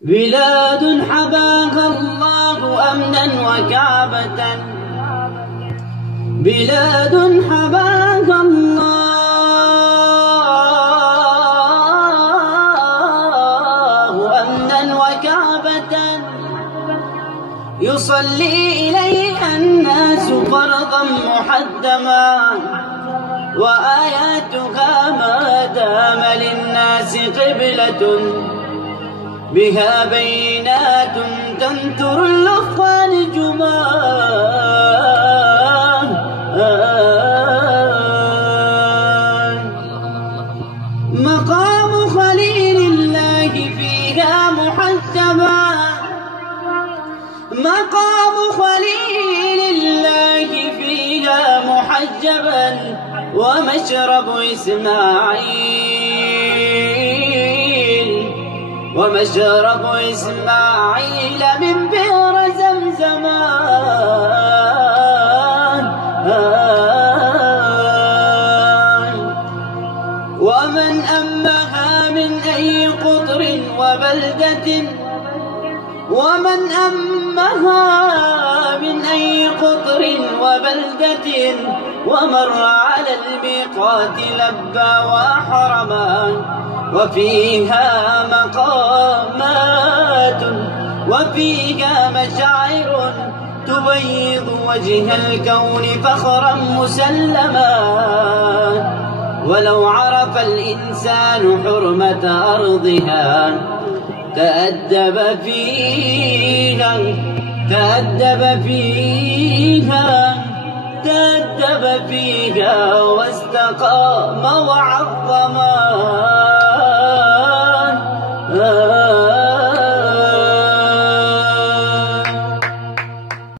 بلاد حباها الله أمنا وكعبة، بلاد حباها الله أمنا وكعبة، يصلي إليها الناس فرضا محدما، وآياتها ما دام للناس قبلة، بها بينات تنثر الأخوان جمان. مقام خليل الله فيها محجبا، مقام خليل الله فيها محجبا، ومشرب إسماعيل من بئر زمزم. ومن أمها من أي قطر وبلدة، ومن أمها من أي قطر وبلدة، ومر على الميقات لبى وحرما، وفيها مقامات وفيها مشاعر تبيض وجه الكون فخرا مسلما. ولو عرف الإنسان حرمة أرضها تأدب فيها، تأدب فيها واستقام وعظما.